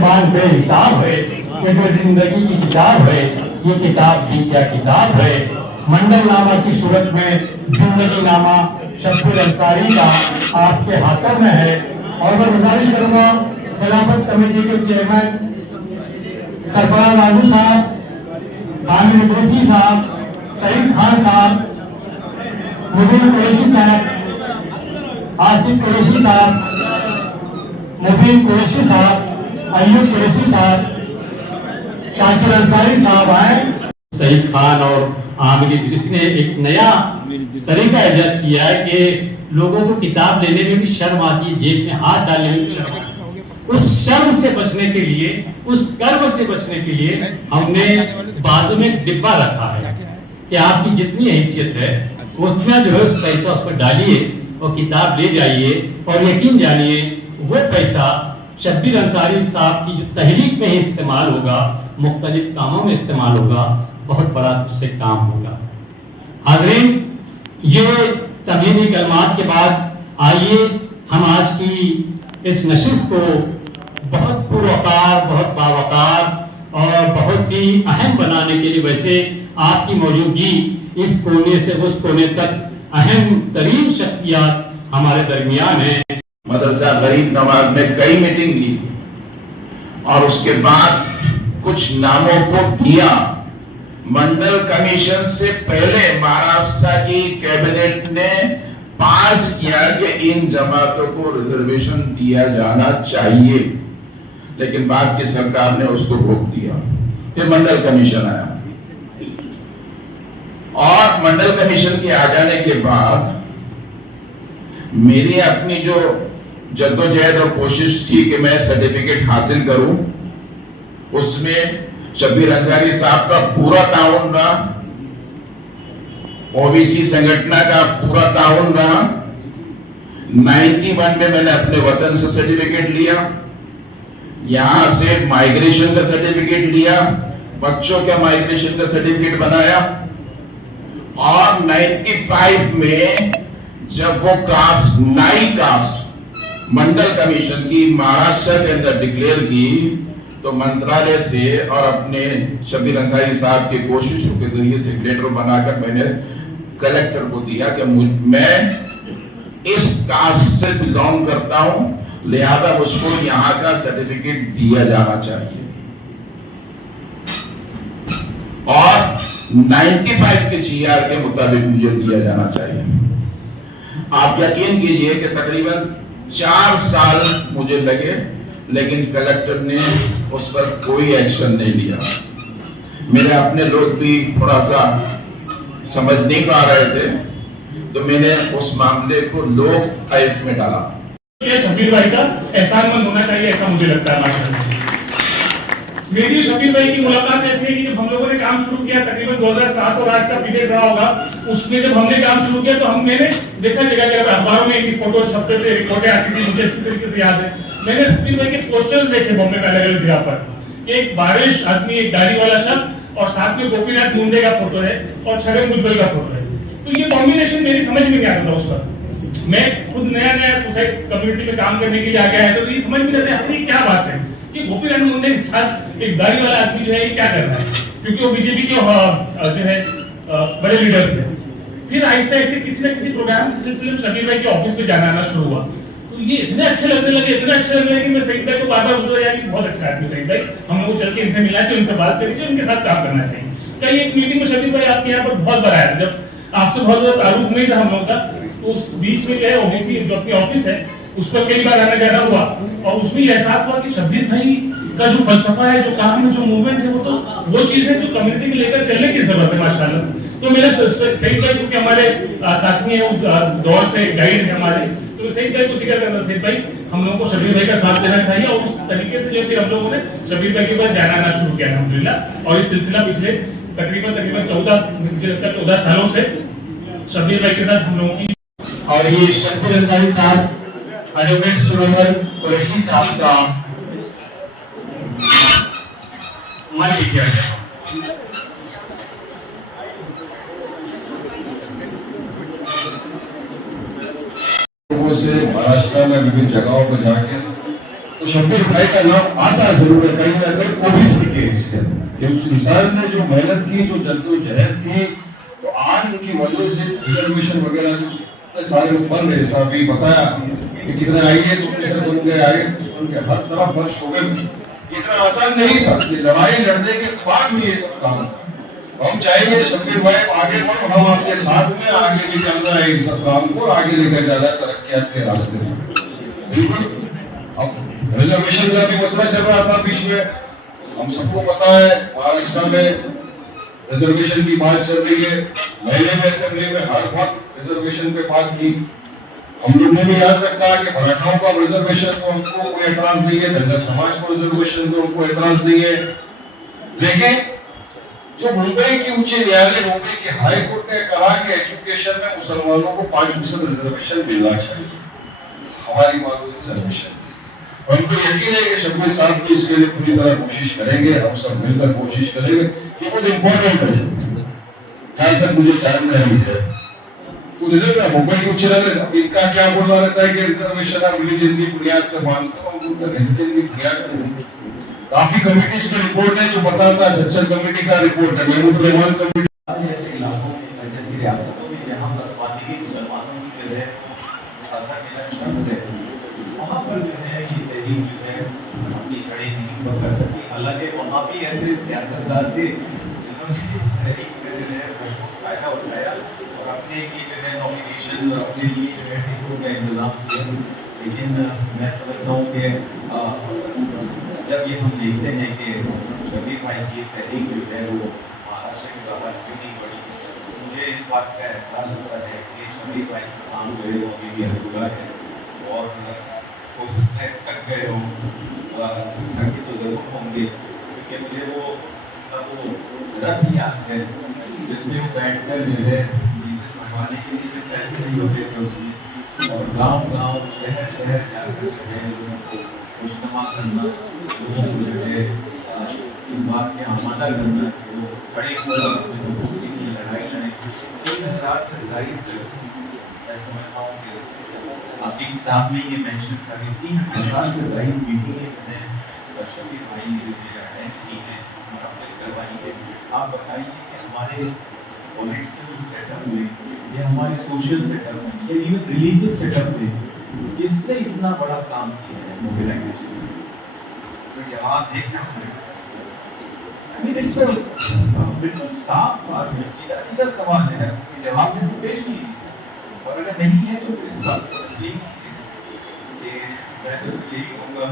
मेहरबान बेहिसाब है, ये जो जिंदगी की किताब है, ये किताब भी क्या किताब है। मंडल नामा की सूरत में जिंदगी नामा शब्बीर अंसारी का आपके हाथों में है। और मैं गुजारिश करूंगा खिलाफत कमेटी के चेयरमैन सरफराज राजू साहब, आमिर कुरैशी साहब, सईद खान साहब, मुबीन कुरैशी साहब, आसिफ कुरैशी साहब, मुबीन कुरैशी साहब, अय्यूब कुरैशी साहब, शाकिर अंसारी साहब आए। सईद खान और आमिर कुरैशी ने एक नया तरीका इजाद किया है कि लोगों को किताब लेने में भी शर्म आती है, जेब में हाथ डालने में भी शर्म आती है। उस शर्म से बचने के लिए, उस गर्व से बचने के लिए हमने बाजू में एक डिब्बा रखा है कि आपकी जितनी हैसियत है उतना जो है उस पैसा उस पर डालिए और किताब ले जाइए, और यकीन जानिए वो पैसा शब्बीर अंसारी साहब की जो तहरीक में ही इस्तेमाल होगा, मुख्तलिफ कामों में इस्तेमाल होगा, बहुत बड़ा उससे काम होगा। हाज़रीन, ये तमहीदी कलमात के बाद आइए हम आज की इस नशिस्त को बहुत पुरवकार, बहुत बावकार और बहुत ही अहम बनाने के लिए, वैसे आपकी मौजूदगी इस कोने से उस कोने तक अहम तरीन शख्सियत हमारे दरमियान है। मदरसा गरीब नवाज में कई मीटिंग ली और उसके बाद कुछ नामों को दिया। मंडल कमीशन से पहले महाराष्ट्र की कैबिनेट ने पास किया कि इन जमातों को रिजर्वेशन दिया जाना चाहिए, लेकिन बाद की सरकार ने उसको रोक दिया। फिर मंडल कमीशन आया और मंडल कमीशन के आ जाने के बाद मेरी अपनी जो जद्दोजहद और कोशिश थी कि मैं सर्टिफिकेट हासिल करूं, उसमें शब्बीर अंसारी साहब का पूरा ताउन रहा, ओबीसी संगठन का पूरा ताउन रहा। 91 में मैंने अपने वतन से सर्टिफिकेट लिया, यहां से माइग्रेशन का सर्टिफिकेट लिया, बच्चों का माइग्रेशन का सर्टिफिकेट बनाया, और 95 में जब वो कास्ट नई कास्ट मंडल कमीशन की महाराष्ट्र के अंदर डिक्लेयर की, तो मंत्रालय से और अपने शब्बीर अंसारी साहब की कोशिशों के जरिए से लेटर बनाकर मैंने कलेक्टर को दिया कि मैं इस कास्ट से बिलोंग करता हूं, लिहाजा मुझको यहां का सर्टिफिकेट दिया जाना चाहिए। और 95 के जीआर के मुताबिक मुझे दिया जाना चाहिए। आप यकीन कीजिए कि तकरीबन 4 साल मुझे लगे, लेकिन कलेक्टर ने उस पर कोई एक्शन नहीं लिया। मेरे अपने लोग भी थोड़ा सा समझ नहीं पा रहे थे, तो मैंने उस मामले को लोक आयुक्त में डाला। शब्बीर भाई का एहसानमंद होना चाहिए, ऐसा मुझे लगता है। मेरी शब्बीर भाई की मुलाकात ऐसी है कि जब हम लोगों ने काम शुरू किया, तकरीबन 2007 और आज का पीरियड रहा होगा, उसमें जब हमने काम शुरू किया तो मैंने देखा जगह जगह अखबारों में इनकी फोटो छपते थे, रिपोर्टें आती थी, मुझे अच्छी तरीके से याद है। मैंने शब्बीर भाई के पोस्टर्स देखे बॉम्बे में अलग अलग जगह पर, एक बारिश आदमी, एक दाढ़ी वाला शख्स, और साथ में गोपीनाथ मुंडे का फोटो है और छगन भुजबल का फोटो है। तो ये कॉम्बिनेशन मेरी समझ में नहीं आता था उस वक्त। मैं खुद नया सुसाइड कम्युनिटी में काम करने के लिए आ गया है, तो ये समझ में नहीं आता क्या बात है कि गोपीनाथ मुंडे के साथ एक दाढ़ी वाला आदमी जो है ये क्या कर रहा है, क्योंकि वो बीजेपी के जो है बड़े लीडर थे। फिर आहिस्ते आहिस्ते किसी न किसी प्रोग्राम के सिलसिले में शब्बीर भाई के ऑफिस में जाना आना शुरू हुआ, तो ये इतने अच्छे लगने लगे, इतने अच्छे लगने लगे कि मैं सईद भाई को बार बार बोलता यार बहुत अच्छा आदमी सईद भाई, हम लोग चल के इनसे मिलना चाहिए, उनसे बात करनी चाहिए, उनके साथ काम करना चाहिए। कल एक मीटिंग में शब्बीर भाई आपके यहाँ पर बहुत बार आया, जब आपसे बहुत ज्यादा ताल्लुक नहीं था हम लोगों का, तो उस बीच में क्या है ओबीसी जो अपनी ऑफिस है उस पर कई बार आना जाना हुआ, और उसमें एहसास हुआ कि शब्बीर भाई का जो फलसफा है, जो काम है, जो मूवमेंट है, वो चीज है जो कम्युनिटी को लेकर चलने की जरूरत है माशाल्लाह। तो मेरे सईद भाई क्योंकि हमारे साथी हैं, उस दौर से गाइड है हमारे, तो सईद भाई को जिक्र करना, सईद भाई हम लोगों को शब्बीर भाई का साथ देना चाहिए, और उस तरीके से जो फिर हम लोगों ने शब्बीर भाई के पास जाना आना शुरू किया अल्हम्दुलिल्लाह। और इस सिलसिला पिछले तकरीबन 14 सालों से शब्बीर भाई के साथ हम लोगों की। और ये शब्बीर अंसारी साहब एडवोकेट सुरेंद्र कुरैशी साहब का मन किया गया। लोगों से महाराष्ट्र में विभिन्न जगहों पर जाके कुछ शब्बीर भाई का नाम आता जरूर है कहीं ना कहीं ओबीसी के हिस्से उस इंसान ने जो मेहनत की, जो जद्दोजहद की, तो आज उनकी वजह से रिजर्वेशन वगैरह जो सारे लोग बन रहे, साहब भी बताया कि कितने IAS ऑफिसर बन गए, IAS बन गए, हर तरफ वर्ष हो गए। इतना आसान नहीं था कि लड़ाई लड़ने के बाद में ये सब काम। हम चाहेंगे शब्बीर भाई आगे बढ़ो, हम आपके साथ में आगे भी चलना है इस सब काम को आगे लेकर जाना तरक्कियात के रास्ते में। बिल्कुल। अब रिजर्वेशन का भी मसला चल रहा था बीच में, हम सबको पता है महाराष्ट्र में रिजर्वेशन की बात चल रही है। मैंने भी असेंबली में हर वक्त रिजर्वेशन पे बात की। हम लोगों ने भी याद रखा कि मराठाओं का रिजर्वेशन तो हमको कोई एतराज नहीं है, धनगर समाज को रिजर्वेशन तो हमको एतराज नहीं है, लेकिन जो मुंबई की उच्च न्यायालय, मुंबई के हाई कोर्ट ने कहा कि एजुकेशन में मुसलमानों को 5% रिजर्वेशन मिलना चाहिए, हमारी मांग रिजर्वेशन। हमको यकीन है कि शब्बीर साहब भी इसके लिए पूरी तरह कोशिश करेंगे, हम सब मिलकर कोशिश करेंगे। ये बहुत इंपॉर्टेंट है, जहां तक मुझे जानकारी है। तो रिजर्व मुंबई की उच्च न्यायालय इनका क्या बोलना रहता है कि रिजर्वेशन आप रिलीजन की बुनियाद से मानते हो, रिलीजन की बुनियाद पर काफी कमिटीज की रिपोर्ट है जो बताता है, सच्चर कमेटी का रिपोर्ट है, महमूद रहमान कमेटी जैसे इलाकों में, जैसे रियासतों में जहाँ बसवादी मुसलमानों की जो है इलेक्शन से वहाँ पर जो है ये तहरीक जो है अपनी खड़ी नहीं पकड़ सकी। हालांकि वहाँ भी ऐसे सियासतदार थे जिन्होंने इस तहरीक में जो है फायदा उठाया और अपने की जो है नॉमिनेशन अपने लिए जो है टिकटों का इंतजाम किया। लेकिन मैं समझता हूँ कि जब ये हम देखते हैं कि शब्बीर भाई की तहरीक जो है वो महाराष्ट्र के बाहर क्यों नहीं बढ़ी, मुझे इस बात का एहसास होता है कि शब्बीर भाई का काम जो है वो अभी भी अधूरा है और हो सकता है थक गए हों, थके तो जरूर होंगे, क्योंकि मुझे वो रथ याद है जिसमें वो बैठकर जो है डीजल भरवाने के लिए जो पैसे नहीं होते थे उसमें, और गाँव शहर जाकर जो है लोगों को खुशनुमा करना, लोगों को जो है इस बात के आमादा करना कि वो बड़े की लड़ाई लड़ें। मैं समझता हूँ कि आपकी किताब में ये मेंशन कर रही 3,000 से ज़ाहिर मीटिंगें मैंने शब्बीर भाई ने अटेंड की हैं, पब्लिश करवाई है। आप बताइए कि हमारे पॉलिटिकल सेटअप में या हमारे सोशल सेटअप में या इवन रिलीजियस सेटअप में किसने इतना बड़ा काम किया है मोबिलाइजेशन, तो जवाब देखना पड़ेगा। बिल्कुल साफ बात है, सीधा सवाल है, जवाब तो पेश नहीं, और अगर नहीं है तो इस बात को तस्लीम कि मैं तो यही कहूँगा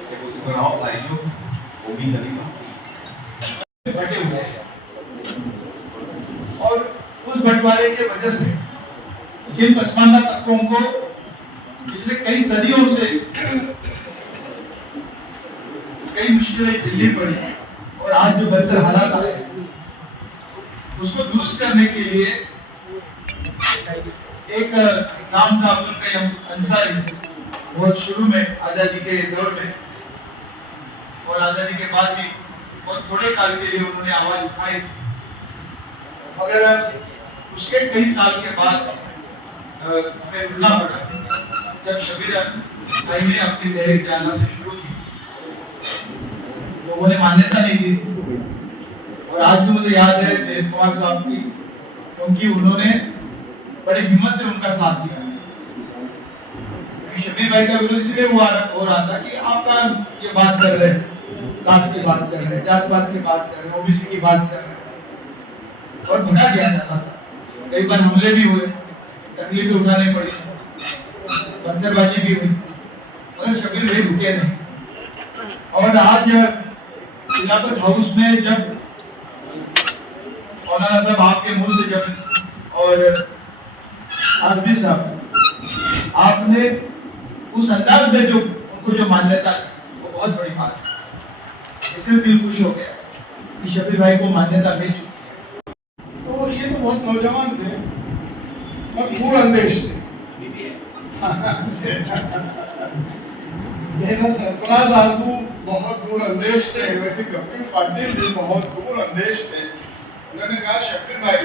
कि मुस्कुराओ भाइयों, वो भी कभी बटे हुए हैं और उस बंटवारे के वजह से जिन पसमानदा तत्वों को पिछले कई सदियों से कई मुश्किलें झेलनी पड़ी और आज जो बदतर हालात आए उसको दुरुस्त करने के लिए एक नाम था अब्दुल कय्यूम अंसारी, बहुत शुरू में आजादी के दौर में और आजादी के बाद भी बहुत थोड़े काल के लिए उन्होंने आवाज उठाई, मगर उसके कई साल के बाद हमें रुकना पड़ा जब शब्बीर भाई ने अपनी तहरीक जाना से शुरू की। लोगों ने मान्यता नहीं दी और आज भी मुझे याद है देव कुमार साहब की, क्योंकि उन्होंने बड़ी हिम्मत से उनका साथ दिया। शब्बीर भाई का विरोध इसलिए हो रहा था कि आपका ये बात कर रहे हैं, कास्ट की बात कर रहे हैं, जात पात की बात कर रहे हैं, ओबीसी की बात कर रहे हैं और भगा दिया जाता था। कई बार हमले भी हुए, तकलीफें उठानी पड़ी, पत्थरबाजी भी हुई, मगर शब्बीर भाई रुके नहीं। और आज खिलाफत हाउस में जब मौलाना साहब आपके मुंह से जब और आजमी साहब आपने उस अंदाज में जो उनको जो मान्यता वो बहुत बड़ी बात है, इसलिए दिल खुश हो गया कि शब्बीर भाई को मान्यता मिल चुकी। तो ये तो बहुत नौजवान थे और दूर अंदेश थे। जैसा सरफराज आरजू बहुत दूर अंदेश थे, वैसे कपिल पाटिल भी बहुत दूर अंदेश थे। उन्होंने कहा शब्बीर भाई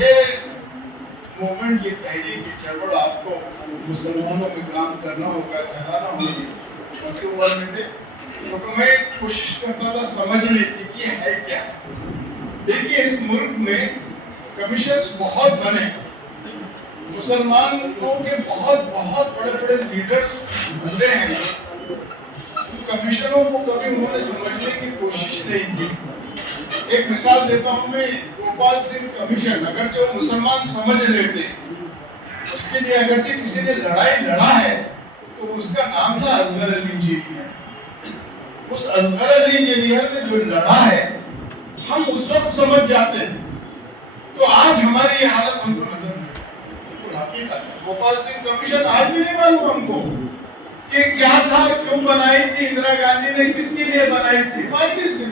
ये मूवमेंट, ये तहरीक, ये चळवळ आपको मुसलमानों में काम करना होगा, चलाना होगी। छोटी उम्र में थे तो मैं कोशिश करता था समझने की कि है क्या। देखिए, इस मुल्क में कमीशंस बहुत बने, मुसलमानों के बहुत बहुत बड़े बड़े लीडर्स बने हैं। कमीशनों को कभी उन्होंने समझने की कोशिश नहीं की। एक मिसाल देता हूं मैं, गोपाल सिंह कमीशन, अगर जो मुसलमान समझ लेते, उसके लिए अगर जो किसी ने लड़ाई लड़ा है तो उसका नाम था असगर अली इंजीनियर। उस असगर अली इंजीनियर ने जो लड़ा है, हम उस वक्त समझ जाते, तो आज हमारी ये हालत हमको नजर नहीं आती। बिल्कुल हकीकत है। गोपाल सिंह कमीशन आज भी नहीं मालूम हमको कि क्या था, क्यों बनाई थी इंदिरा गांधी ने, किसके लिए बनाई थी।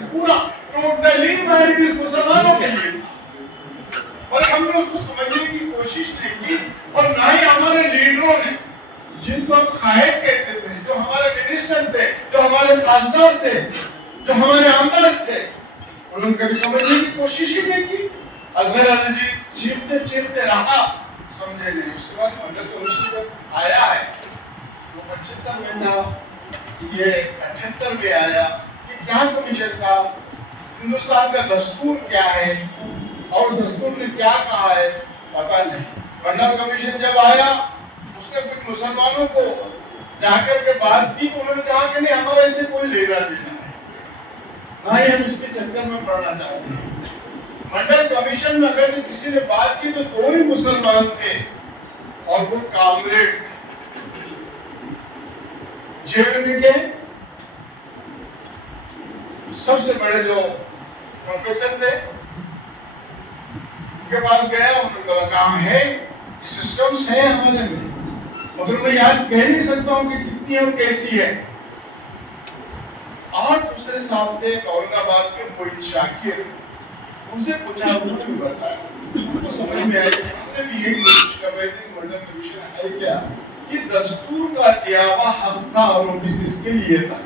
पूरा टोटली माइनॉरिटीज मुसलमानों के लिए था, और हमने उसको समझने की कोशिश नहीं की। और ना ही हमारे लीडरों ने, जिनको हम कायद कहते थे, जो हमारे मिनिस्टर थे, जो हमारे खासदार थे, जो हमारे आमदार थे, उन्होंने कभी समझने की कोशिश ही नहीं की। असगर अली जी चीखते चीखते रहा, समझे नहीं। उसके बाद मंडल कमीशन जब आया है, वो 75 में था, ये 78 में आया, कि क्या कमीशन था, हिंदुस्तान का दस्तूर क्या है और दस्तूर ने क्या कहा है, पता नहीं। मंडल कमीशन जब आया, उसने कुछ मुसलमानों को जाकर के बात की, तो उन्होंने कहा कि नहीं, हमारा इससे कोई लेना देना नहीं, ना ही हम इसके चक्कर में पड़ना चाहते हैं। मंडल कमीशन में अगर जो किसी ने बात की तो 2 ही मुसलमान थे, और वो कामरेड थे। जेएनयू के सबसे बड़े जो प्रोफेसर थे, उनके पास गया, उन्होंने कहा है सिस्टम्स है हमारे में, मगर मैं याद कह नहीं सकता हूं कि कितनी और कैसी है। और दूसरे साहब थे औरंगाबाद के मोइन शाकिर, उनसे पूछा, उन्होंने भी बताया, उनको समझ में आया। हमने भी यही कोशिश कर रहे थे, मंडल कमीशन है क्या, ये दस्तूर का दिया हुआ हक था और ओबीसी के लिए था।